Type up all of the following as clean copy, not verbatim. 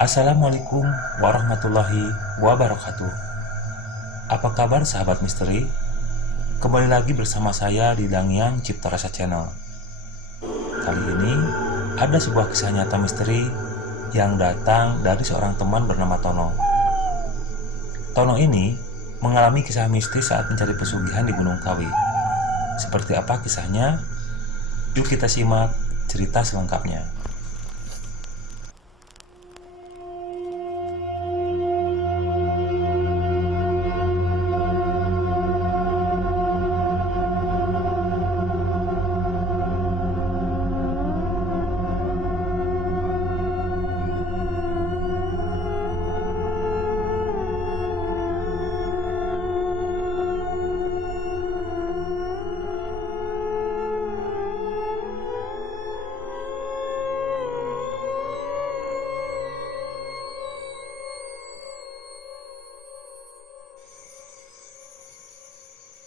Assalamualaikum warahmatullahi wabarakatuh. Apa kabar sahabat misteri? Kembali lagi bersama saya di Dangian Cipta Rasa Channel. Kali ini ada sebuah kisah nyata misteri yang datang dari seorang teman bernama Tono. Tono ini mengalami kisah mistis saat mencari pesugihan di Gunung Kawi. Seperti apa kisahnya? Yuk kita simak cerita selengkapnya.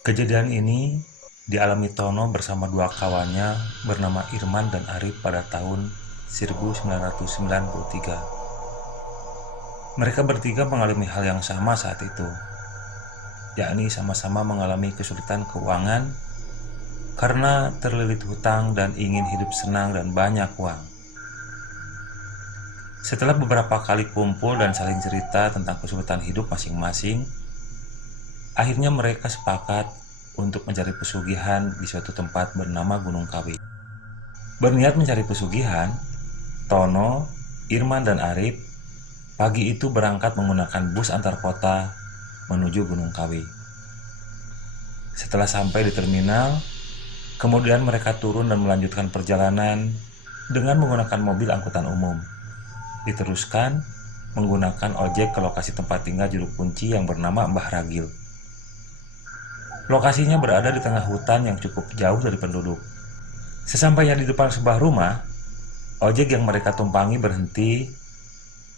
Kejadian ini dialami Tono bersama dua kawannya bernama Irman dan Arif pada tahun 1993. Mereka bertiga mengalami hal yang sama saat itu, yakni sama-sama mengalami kesulitan keuangan karena terlilit hutang dan ingin hidup senang dan banyak uang. Setelah beberapa kali kumpul dan saling cerita tentang kesulitan hidup masing-masing, akhirnya mereka sepakat untuk mencari pesugihan di suatu tempat bernama Gunung Kawi. Berniat mencari pesugihan, Tono, Irman, dan Arif pagi itu berangkat menggunakan bus antar kota menuju Gunung Kawi. Setelah sampai di terminal, kemudian mereka turun dan melanjutkan perjalanan dengan menggunakan mobil angkutan umum. Diteruskan menggunakan ojek ke lokasi tempat tinggal juru kunci yang bernama Mbah Ragil. Lokasinya berada di tengah hutan yang cukup jauh dari penduduk. Sesampainya di depan sebuah rumah, ojek yang mereka tumpangi berhenti.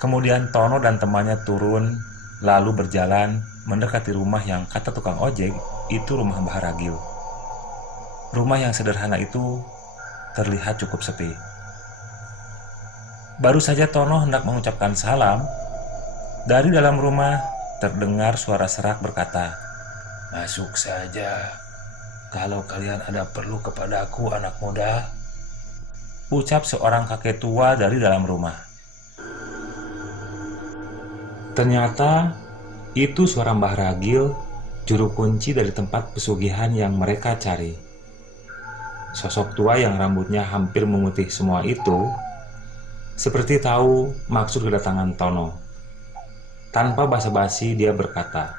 Kemudian Tono dan temannya turun, lalu berjalan mendekati rumah yang kata tukang ojek itu rumah Mbah Ragil. Rumah yang sederhana itu terlihat cukup sepi. Baru saja Tono hendak mengucapkan salam, dari dalam rumah terdengar suara serak berkata, "Masuk saja. Kalau kalian ada perlu kepadaku, anak muda," ucap seorang kakek tua dari dalam rumah. Ternyata itu suara Mbah Ragil, juru kunci dari tempat pesugihan yang mereka cari. Sosok tua yang rambutnya hampir memutih semua itu seperti tahu maksud kedatangan Tono. Tanpa basa-basi dia berkata,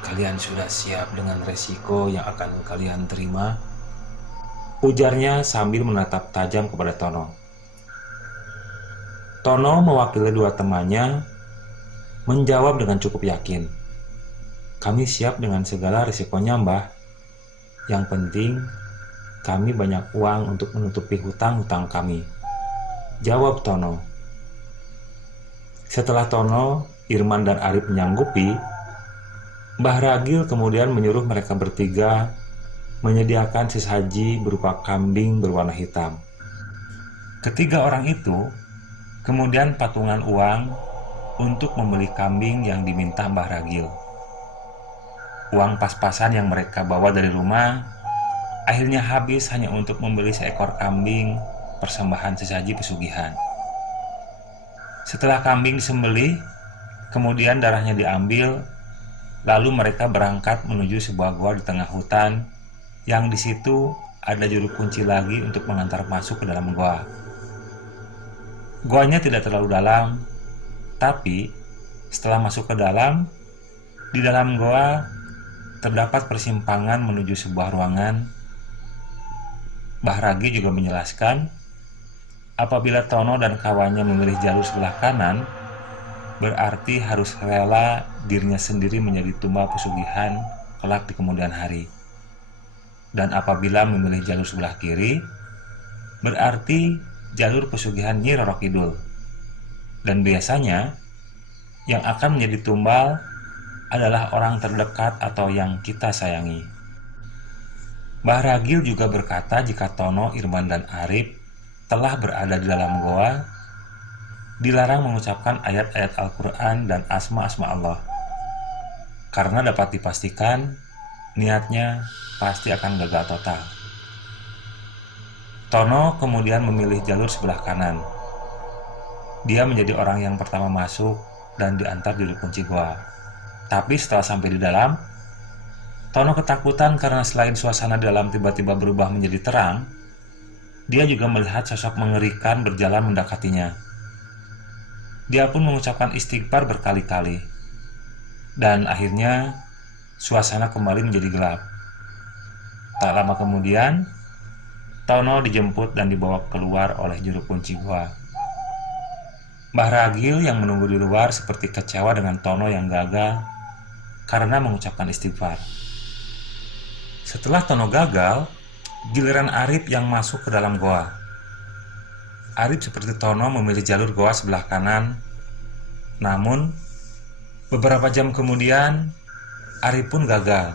"Kalian sudah siap dengan resiko yang akan kalian terima?" ujarnya sambil menatap tajam kepada Tono. Tono mewakili dua temannya menjawab dengan cukup yakin, "Kami siap dengan segala risikonya, Mbah. Yang penting kami banyak uang untuk menutupi hutang-hutang kami," jawab Tono. Setelah Tono, Irman, dan Arif menyanggupi, Mbah Ragil kemudian menyuruh mereka bertiga menyediakan sesaji berupa kambing berwarna hitam. Ketiga orang itu kemudian patungan uang untuk membeli kambing yang diminta Mbah Ragil. Uang pas-pasan yang mereka bawa dari rumah akhirnya habis hanya untuk membeli seekor kambing persembahan sesaji pesugihan. Setelah kambing disembelih, kemudian darahnya diambil. Lalu mereka berangkat menuju sebuah gua di tengah hutan yang di situ ada juru kunci lagi untuk mengantar masuk ke dalam gua. Guanya tidak terlalu dalam, tapi setelah masuk ke dalam, di dalam gua terdapat persimpangan menuju sebuah ruangan. Mbah Ragi juga menjelaskan, apabila Tono dan kawannya memilih jalur sebelah kanan, berarti harus rela dirinya sendiri menjadi tumbal pesugihan kelak di kemudian hari. Dan apabila memilih jalur sebelah kiri, berarti jalur pesugihan Nyi Roro Kidul. Dan biasanya yang akan menjadi tumbal adalah orang terdekat atau yang kita sayangi. Mbah Ragil juga berkata jika Tono, Irman, dan Arif telah berada di dalam goa, dilarang mengucapkan ayat-ayat Al-Quran dan asma-asma Allah, karena dapat dipastikan niatnya pasti akan gagal total. Tono kemudian memilih jalur sebelah kanan. Dia menjadi orang yang pertama masuk dan diantar juru kunci goa. Tapi setelah sampai di dalam, Tono ketakutan karena selain suasana di dalam tiba-tiba berubah menjadi terang, dia juga melihat sosok mengerikan berjalan mendekatinya. Dia pun mengucapkan istighfar berkali-kali. Dan akhirnya, suasana kembali menjadi gelap. Tak lama kemudian, Tono dijemput dan dibawa keluar oleh juru kunci gua. Mbah Ragil yang menunggu di luar seperti kecewa dengan Tono yang gagal karena mengucapkan istighfar. Setelah Tono gagal, giliran Arif yang masuk ke dalam goa. Arif seperti Tono memilih jalur goa sebelah kanan. Namun, beberapa jam kemudian, Arif pun gagal.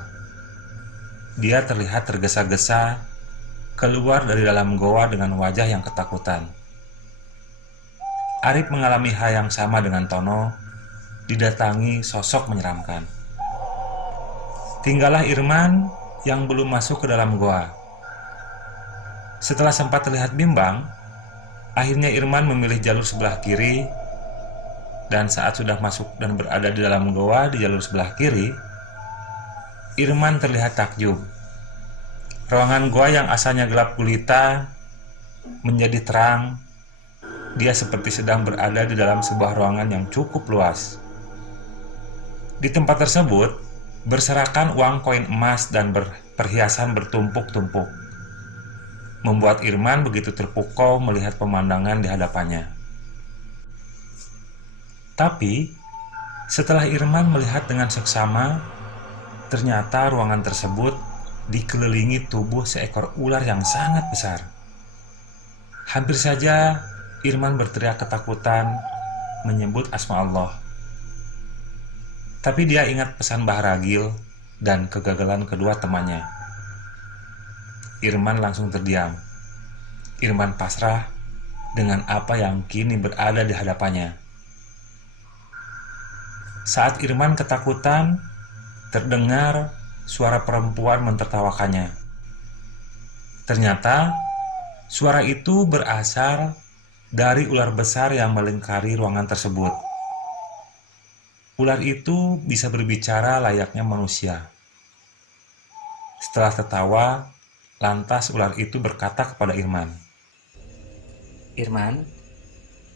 Dia terlihat tergesa-gesa keluar dari dalam goa dengan wajah yang ketakutan. Arif mengalami hal yang sama dengan Tono, didatangi sosok menyeramkan. Tinggallah Irman yang belum masuk ke dalam goa. Setelah sempat terlihat bimbang, akhirnya Irman memilih jalur sebelah kiri, dan saat sudah masuk dan berada di dalam goa di jalur sebelah kiri, Irman terlihat takjub. Ruangan goa yang asalnya gelap gulita menjadi terang. Dia seperti sedang berada di dalam sebuah ruangan yang cukup luas. Di tempat tersebut berserakan uang koin emas dan perhiasan bertumpuk-tumpuk, membuat Irman begitu terpukau melihat pemandangan di hadapannya. Tapi, setelah Irman melihat dengan seksama, ternyata ruangan tersebut dikelilingi tubuh seekor ular yang sangat besar. Hampir saja Irman berteriak ketakutan, menyebut asma Allah. Tapi dia ingat pesan Mbah Ragil dan kegagalan kedua temannya. Irman langsung terdiam. Irman pasrah dengan apa yang kini berada di hadapannya. Saat Irman ketakutan, terdengar suara perempuan mentertawakannya. Ternyata, suara itu berasal dari ular besar yang melingkari ruangan tersebut. Ular itu bisa berbicara layaknya manusia. Setelah tertawa, lantas ular itu berkata kepada Irman, Irman,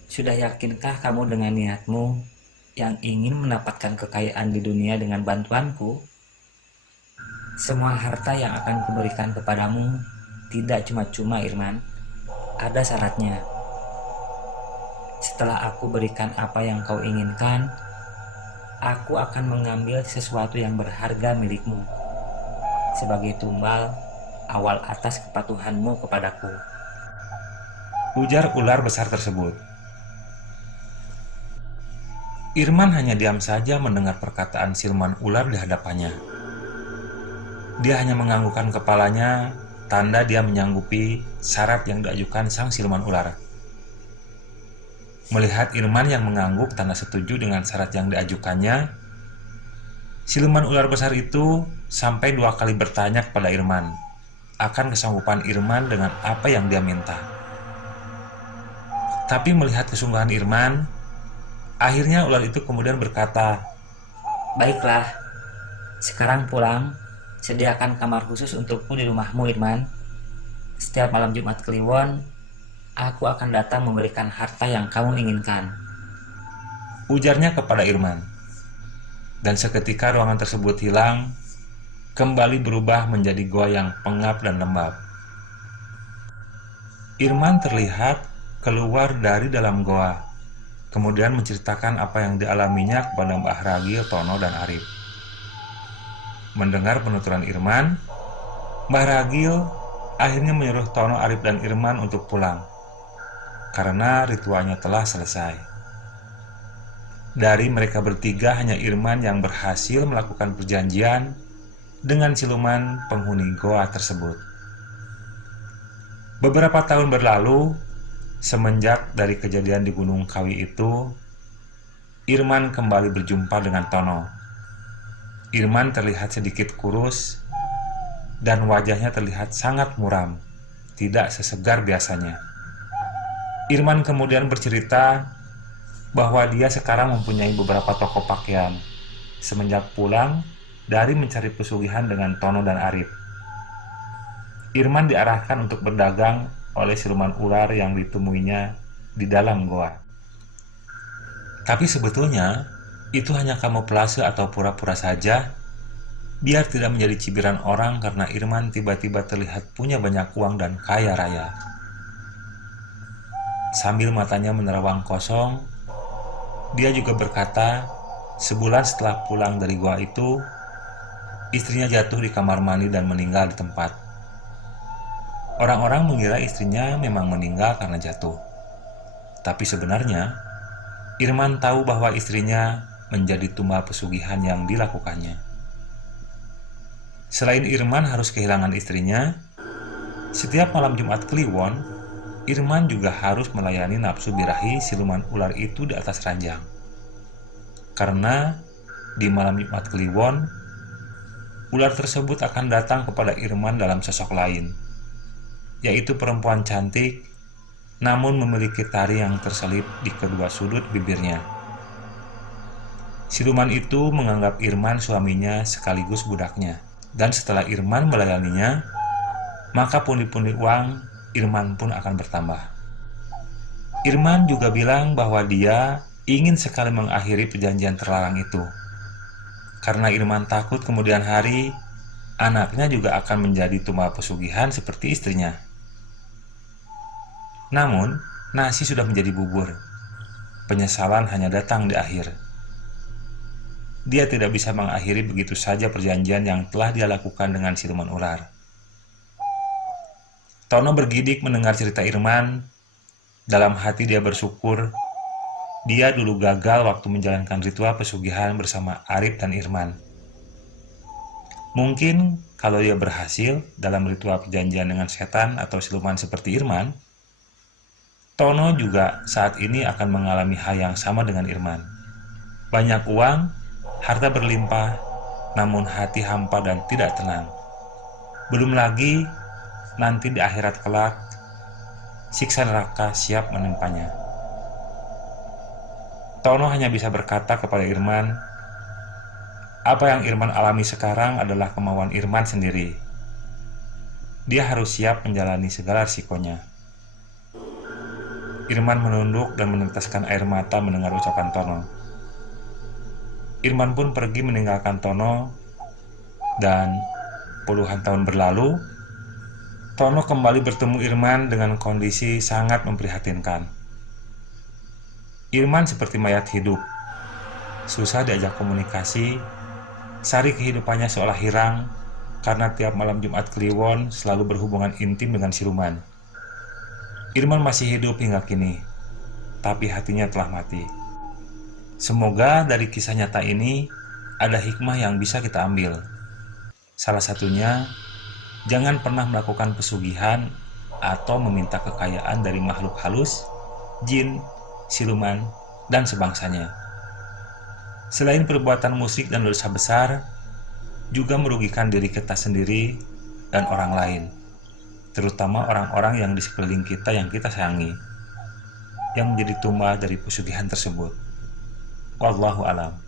sudah yakinkah kamu dengan niatmu yang ingin mendapatkan kekayaan di dunia dengan bantuanku? Semua harta yang akan kuberikan kepadamu tidak cuma-cuma, Irman. Ada syaratnya. Setelah aku berikan apa yang kau inginkan, aku akan mengambil sesuatu yang berharga milikmu sebagai tumbal awal atas kepatuhanmu kepadaku. ujar ular besar tersebut. Irman hanya diam saja mendengar perkataan siluman ular di hadapannya. Dia hanya menganggukkan kepalanya, tanda dia menyanggupi syarat yang diajukan sang siluman ular. Melihat Irman yang mengangguk tanda setuju dengan syarat yang diajukannya, siluman ular besar itu sampai 2 kali bertanya kepada Irman akan kesanggupan Irman dengan apa yang dia minta. Tapi melihat kesungguhan Irman, akhirnya ular itu kemudian berkata, Baiklah, sekarang pulang, sediakan kamar khusus untukku di rumahmu, Irman. Setiap malam Jumat Kliwon, aku akan datang memberikan harta yang kamu inginkan. ujarnya kepada Irman. Dan seketika ruangan tersebut hilang, kembali berubah menjadi goa yang pengap dan lembab. Irman terlihat keluar dari dalam goa, kemudian menceritakan apa yang dialaminya kepada Mbah Ragil, Tono, dan Arif. Mendengar penuturan Irman, Mbah Ragil akhirnya menyuruh Tono, Arif, dan Irman untuk pulang, karena ritualnya telah selesai. Dari mereka bertiga, hanya Irman yang berhasil melakukan perjanjian dengan siluman penghuni goa tersebut. Beberapa tahun berlalu, Semenjak dari kejadian di Gunung Kawi itu, Irman kembali berjumpa dengan Tono. Irman terlihat sedikit kurus dan wajahnya terlihat sangat muram, tidak sesegar biasanya. Irman kemudian bercerita bahwa dia sekarang mempunyai beberapa toko pakaian semenjak pulang dari mencari pesugihan dengan Tono dan Arif. Irman diarahkan untuk berdagang oleh siluman ular yang ditemuinya di dalam goa. Tapi sebetulnya itu hanya kamuflase atau pura-pura saja, biar tidak menjadi cibiran orang karena Irman tiba-tiba terlihat punya banyak uang dan kaya raya. Sambil matanya menerawang kosong, dia juga berkata, sebulan setelah pulang dari goa itu, istrinya jatuh di kamar mandi dan meninggal di tempat. Orang-orang mengira istrinya memang meninggal karena jatuh. Tapi sebenarnya, Irman tahu bahwa istrinya menjadi tumbal pesugihan yang dilakukannya. Selain Irman harus kehilangan istrinya, setiap malam Jumat Kliwon, Irman juga harus melayani nafsu birahi siluman ular itu di atas ranjang. Karena di malam Jumat Kliwon, ular tersebut akan datang kepada Irman dalam sosok lain, yaitu perempuan cantik namun memiliki tari yang terselip di kedua sudut bibirnya. Siluman itu menganggap Irman suaminya sekaligus budaknya, dan setelah Irman melayaninya, maka pundi-pundi uang Irman pun akan bertambah. Irman juga bilang bahwa dia ingin sekali mengakhiri perjanjian terlarang itu, karena Irman takut kemudian hari anaknya juga akan menjadi tumbal pesugihan seperti istrinya. Namun, nasi sudah menjadi bubur. Penyesalan hanya datang di akhir. Dia tidak bisa mengakhiri begitu saja perjanjian yang telah dia lakukan dengan siluman ular. Tono bergidik mendengar cerita Irman. Dalam hati dia bersyukur dia dulu gagal waktu menjalankan ritual pesugihan bersama Arif dan Irman. Mungkin kalau dia berhasil dalam ritual perjanjian dengan setan atau siluman seperti Irman, Tono juga saat ini akan mengalami hal yang sama dengan Irman. Banyak uang, harta berlimpah, namun hati hampa dan tidak tenang. Belum lagi, nanti di akhirat kelak, siksa neraka siap menimpanya. Tono hanya bisa berkata kepada Irman, apa yang Irman alami sekarang adalah kemauan Irman sendiri. Dia harus siap menjalani segala risikonya. Irman menunduk dan meneteskan air mata mendengar ucapan Tono. Irman pun pergi meninggalkan Tono, dan puluhan tahun berlalu, Tono kembali bertemu Irman dengan kondisi sangat memprihatinkan. Irman seperti mayat hidup, susah diajak komunikasi, sari kehidupannya seolah hilang karena tiap malam Jumat Kliwon selalu berhubungan intim dengan siluman. Irman masih hidup hingga kini, tapi hatinya telah mati. Semoga dari kisah nyata ini ada hikmah yang bisa kita ambil. Salah satunya, jangan pernah melakukan pesugihan atau meminta kekayaan dari makhluk halus, jin, siluman, dan sebangsanya. Selain perbuatan musyrik dan dosa besar, juga merugikan diri kita sendiri dan orang lain, terutama orang-orang yang di sekeliling kita yang kita sayangi, yang menjadi tumbal dari pesugihan tersebut. Wallahu alam.